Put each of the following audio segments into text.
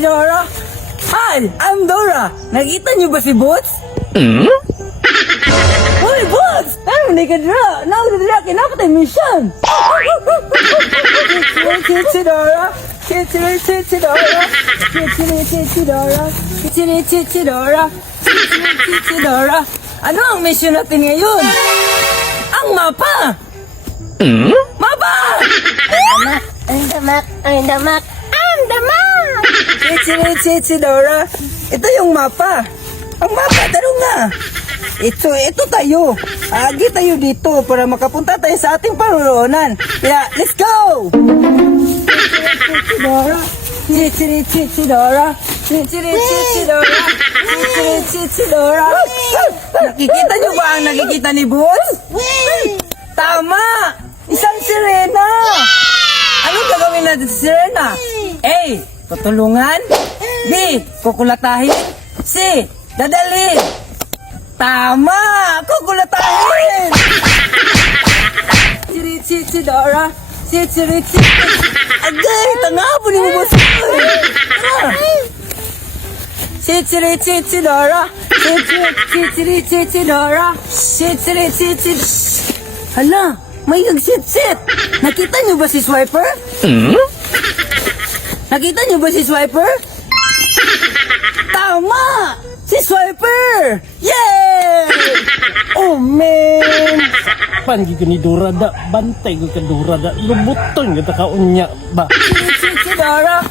Dora. Hi, I'm Dora. Nakita niyo ba si Boots? Hoy, Boots! Ano, nakadra? Nakadra, kinakatay mission! Dora. Dora. Ano ang mission natin ngayon? Ang mapa! Mapa! Ang damak. Dora. Ito yung mapa. Ang mapa, taro nga. Ito tayo. Agi tayo dito para makapunta tayo sa ating paruroonan. Kaya, let's go! Dora. Dora. Dora. Nakikita niyo ba ang nakikita ni Boots? Tama! Isang sirena! Anong gagawin natin sa sirena? A. Tutulungan. B. Kukulatahin. C. Dadalhin. Tama! Kukulatahin! Dora. Agay! Tanga po ni mo ba sa Dora. Dora. Hala! May nagsit-sit! Nakita niyo ba si Swiper? Nakita niyo ba si Swiper? Tama! Si Swiper! Yay! Oh, man! Pangi ka ni Dora da, bantay ko ka Dora da, lubuton ka kaunya ba? Dora!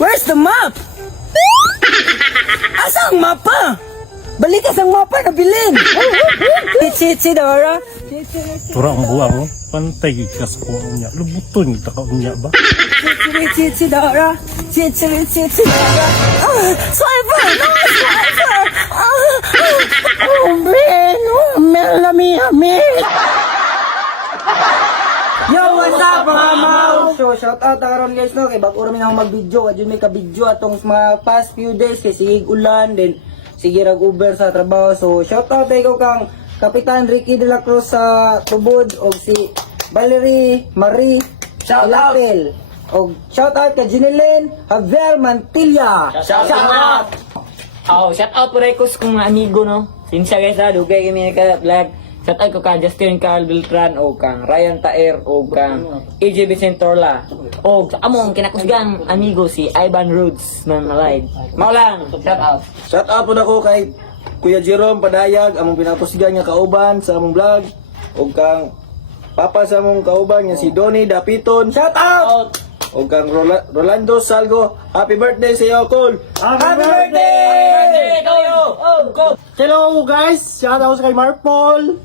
Where's the map? Asa ang mapa? Balikas ang mapa na bilin! Dora! Dora ang buwa mo, bantay ka sa kaunya, lubuton ka kaunya ba? Dora! Dora! Swiper! No, Swiper! Oh, man! Oh, man! Lami! Yo, what's up mga mau? So, shout out na karon guys no, kay bago rin ako mag-video, adyo may ka-video atong mga past few days kay sige ulan, then sige rag-uber sa trabaho. So, shout out na ikaw kang Kapitan Ricky de la Cruz sa Tubod, o si Valerie Marie Ilapel, o shout out kay Jinilyn Javier Mantilla. Shout out! Shout out po rin ko sa kong amigo, no? Sinsya guys ha, dugay kami ka vlog. Shout out ko ka Justin Carl Beltran, o kang Ryan Taer, o kang AJ Vicentorla, o sa among kinakusgang amigo si Ivan Rhodes ng Malay. Maulang, shout out! Shout out po na ko kay Kuya Jerome Padayag, among pinapusigan nga kauban sa among vlog. O kang papa sa among kauban nga si Donnie Dapiton. Shout out! O kang Rolando Salgo, happy birthday sa iyo, Cole! Happy birthday! Hello guys, shout out sa kay Marpol,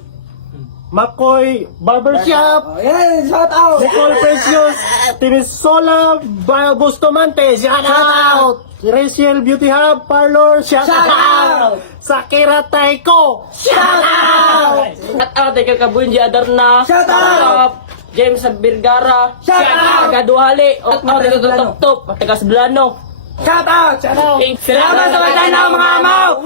Makoy Barbershop, Ayan, shout out! Nicole Precious, Tinisola Bustamante, shout out! Rachel Beauty Hub Parlor, shout out! Sakira Taiko, shout out! Shout out kay Kabunji Adarna. Shout out! James Birgara. Shout out! Gaduhali. O Top taga Blano. Shout out! Salamat sa mga amaw.